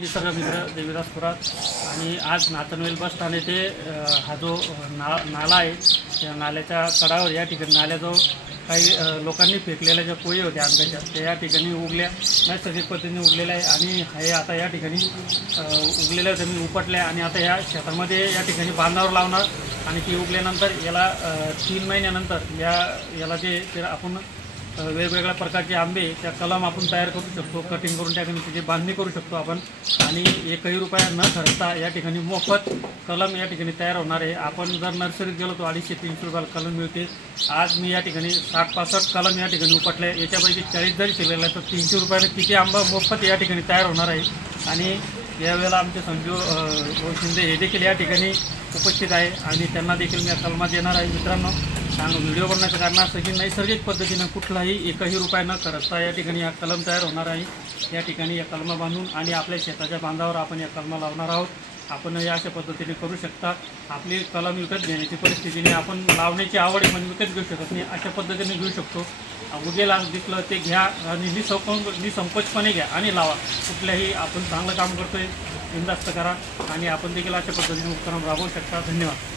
निसर्ग मित्र देवीदास पुरात आणि आज नाचनवेल बस स्थान येथे हा जो नाला आहे त्या नाल्याच्या कडावर या ठिकाणी नाल्याजवळ काही लोकांनी फेकलेल्या ज्या कोळी होत्या आंब्याच्या त्या या ठिकाणी उगल्या नैसर्गिक पद्धतीने उगलेल्या आहे आणि हे आता या ठिकाणी उगलेल्या जमीन उपटल्या आणि आता या शेतामध्ये या ठिकाणी बांधावर लावणार आणि ती उगल्यानंतर याला 3 महिन्यानंतर याला जे आपण वेगवेगळ्या प्रकारचे आंबे त्या कलम आपण तयार करू शकतो, कटिंग करून त्या ठिकाणी त्याची बांधणी करू शकतो आपण आणि 1ही रुपया न खर्चता या ठिकाणी मोफत कलम या ठिकाणी तयार होणार आहे। आपण जर नर्सरीत गेलो तो 250-300 रुपयाला कलम मिळते। आज मी या ठिकाणी 60-65 कलम या ठिकाणी उपटले, याच्यापैकी 40 जरी शिरलेला तर 300 रुपयाला किती आंबा मोफत या ठिकाणी तयार होणार आहे। आणि यावेळेला आमचे संजू शिंदे हे देखील या ठिकाणी उपस्थित आहे आणि त्यांना देखील मी कलमात देणार आहे। मित्रांनो, व्हिडिओ बनण्याचं कारण असं की नैसर्गिक पद्धतीनं कुठलाही 1ही रुपया न खर्चता या ठिकाणी या कलम तयार होणार आहे। या ठिकाणी या कलमा बांधून आणि आपल्या शेताच्या बांधावर आपण या कलमा लावणार आहोत। आपण या अशा पद्धतीने करू शकता। आपली कलम विकत घेण्याची परिस्थिती नाही, आपण लावण्याची आवड आहे पण विकत घेऊ शकत नाही, अशा पद्धतीने घेऊ शकतो। उगेला दिसलं ते घ्या आणि निसंकोचपणे घ्या आणि लावा। कुठल्याही आपण चांगलं काम करतोय बिनधास्त करा आणि आपण देखील अशा पद्धतीने उपक्रम राबवू शकता। धन्यवाद।